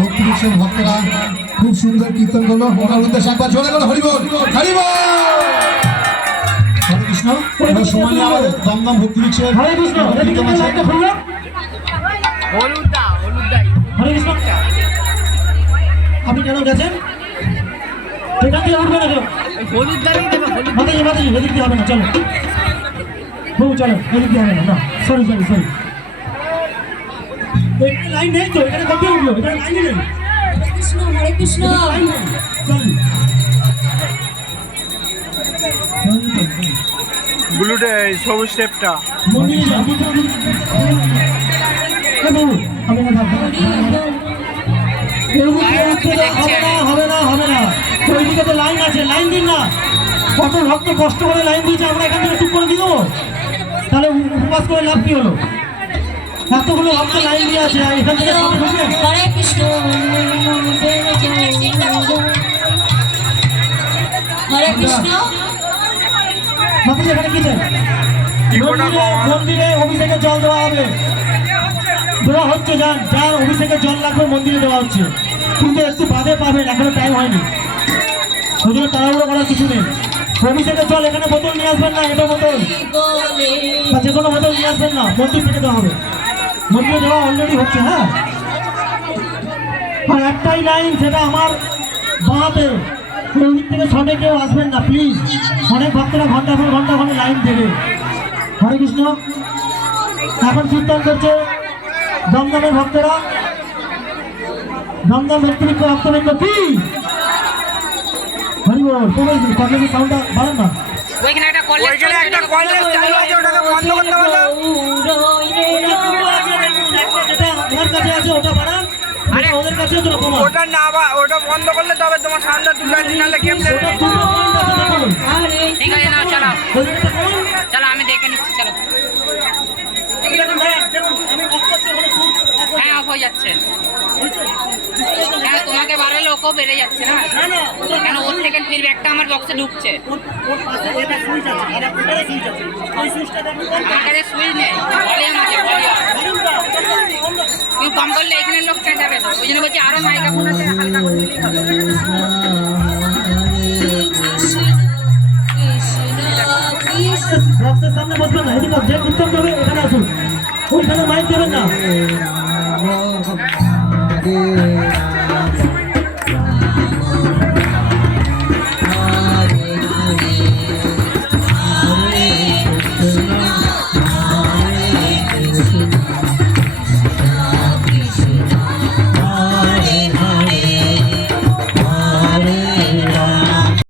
ভক্তি বিশ্বের ভক্তরা খুব সুন্দর কীর্তন করলো। ওনার উদ্দেশ্যে একবার জোরে বলো হরি বল, হরি বল। হরে কৃষ্ণ। এবার সময় নিয়ে আমাদের দমদম ভক্তি বিশ্বের হরে কৃষ্ণ কীর্তন আছে। হরে কৃষ্ণ। আপনি কেন গেছেন? এখান থেকে উঠবে না কেউ। হলুদ দাঁড়িয়ে মাতাজি এদিক দিয়ে হবে না, চলো বহু চলো, এদিক দিয়ে হবে না, সরি সরি সরি। এখানে লাইন নেই তো, এখানে কত উঠলো, এখানে লাইন নেই। হরে কৃষ্ণ লাইন নেই, চল ব্লুটে সবুজ স্টেপটা মন্দিরে যাও। হবে না হবে না হবে না, ওইদিকে তো লাইন আছে, লাইন দিন না। কত ভক্ত কষ্ট করে লাইন দিয়েছে, আমরা এখান থেকে টুক করে দিয়ে দেবো? তাহলে উপবাস করে লাভ কি হলো? এতগুলো ভক্ত লাইন দিয়ে আছে, এখান থেকে হরে কৃষ্ণ হরে কৃষ্ণ। মাতাজি এখানে কি চাই? মন্দিরে অভিষেকের জল দেওয়া হবে, দেওয়া হচ্ছে। যার অভিষেকের জল লাগবে মন্দিরে দেওয়া হচ্ছে, কিন্তু একটু বাদে পাবেন, এখনো টাইম হয়নি, ওই জন্য তাড়াহুড়ো করার কিছু নেই। অভিষেকের জল এখানে বোতল নিয়ে আসবেন না, এটা বোতল বা যে কোনো বোতল নিয়ে আসবেন না, মন্দির থেকে দেওয়া হবে। মন্দিরে দেওয়া অলরেডি হচ্ছে। হ্যাঁ, আর একটাই লাইন, সেটা আমার বাঁহাতে, ওই দিক থেকে শটে কেউ আসবেন না প্লিজ। অনেক ভক্তরা ঘন্টা পর ঘন্টা ঘন্টা লাইন দেবে। হরে কৃষ্ণ। এখন কীর্তন করছে দমদমের ভক্তরা, দমদম ব্যক্তিরিক্ত ভক্তবৃন্দ কি হরি বল। কলেজের সাউন্ডটা বাড়ান না। ওইখানে একটা কলেজ চালু আছে, ওটাকে বন্ধ করতে বলো। যেটা আমার কাছে আছে ওটা বাড়ান, আরে ওদের কাছে তো কমান। ওটা না, ওটা বন্ধ করলে তবে তোমার সাউন্ডটা তুলে দিলে কেমন ওটা দুটো পয়েন্ট আছে দেখুন। ঠিক আছে, নাও চালাও, ওইটা কমান, চলো আমি দেখে নিচ্ছি, চলো। হ্যাঁ, অফ হয়ে যাচ্ছে। হ্যাঁ, তোমাকে বাড়ালে ওকেও বেড়ে যাচ্ছে না, কেন ওর থেকে ফিডব্যাকটা আমার বক্সে ঢুকছে। আমার কাছে সুইচ নেই, ভলিউম আছে, ভলিউম তুমি কম করলে এখানে লোক চেঁচাবে তো, ওই জন্য বলছি আরো মাইক্রোফোন আছে, হালকা করে দিলেই হবে। বক্সের সামনে বসবেন না, এদিকে যে কীর্তন করবে এখানে আসুন, ওইখানে মাইক দেবেন না।